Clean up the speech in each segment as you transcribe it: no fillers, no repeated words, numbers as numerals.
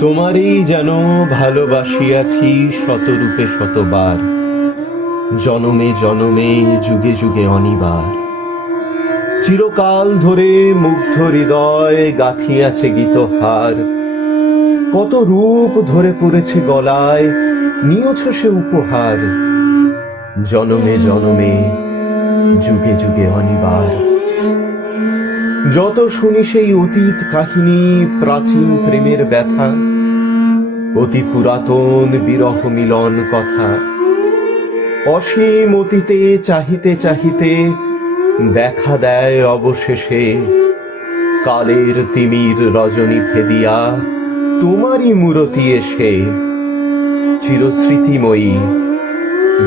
তোমারই যেন ভালোবাসিয়াছি শতরূপে শতবার, জনমে জনমে যুগে যুগে অনিবার। চিরকাল ধরে মুগ্ধ হৃদয় গাঁথিয়াছে গীতহার, কত রূপ ধরে পড়েছে গলায়, নিয়েছ সে উপহার। জনমে জনমে যুগে যুগে অনিবার। যত শুনি সেই অতীত কাহিনী, প্রাচীন প্রেমের ব্যথা, অতি পুরাতন বিরহ মিলন কথা, অসীম অতীতে চাহিতে চাহিতে দেখা দেয় অবশেষে কালের তিমির রজনী ফেদিয়া তোমারই মূরতি এসে, চিরস্মৃতিময়ী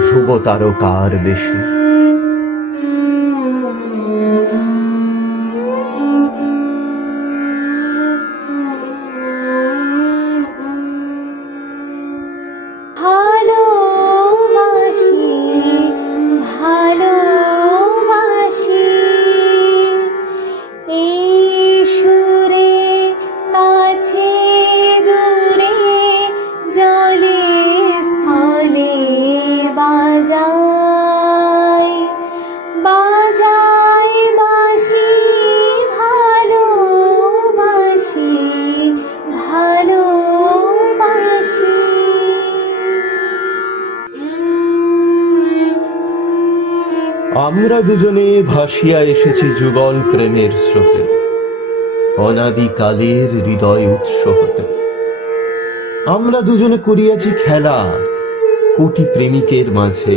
ধ্রুব তারকার বেশে। ভালোবাসি ভালোবাসি এই সুরে কাছে দূরে জলে স্থলে বাজাই বাজাই বাঁশি। ভালোবাসি ভালোবাসি। আমরা দুজনে ভাসিয়া এসেছি যুগল প্রেমের স্রোতে, অনাদিকালের হৃদয় উৎস হতে। আমরা দুজনে করিয়াছি খেলা কোটি প্রেমিকের মাঝে,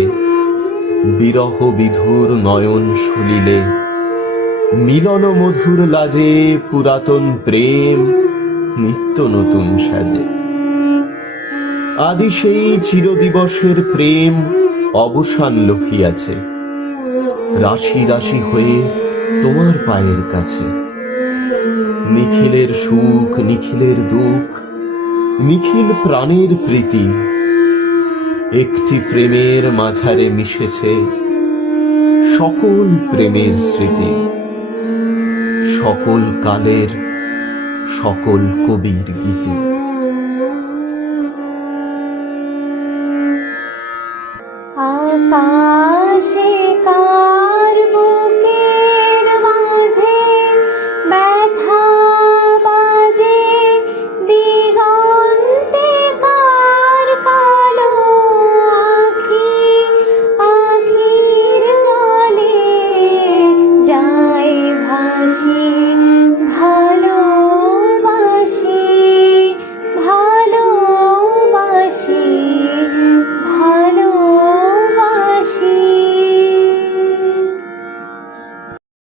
বিরহ বিধুর নয়ন সলিলে মিলন মধুর লাজে, পুরাতন প্রেম নিত্য নতুন সাজে। আদি সেই চিরদিবসের প্রেম অবসান লক্ষিয়াছে, রাশি রাশি হয়ে তোমার পায়ের কাছে। নিখিলের সুখ নিখিলের দুঃখ, নিখিল প্রাণের প্রীতি, একটি প্রেমের মাঝারে মিশেছে সকল প্রেমের স্মৃতি, সকল কালের সকল কবির গীতি।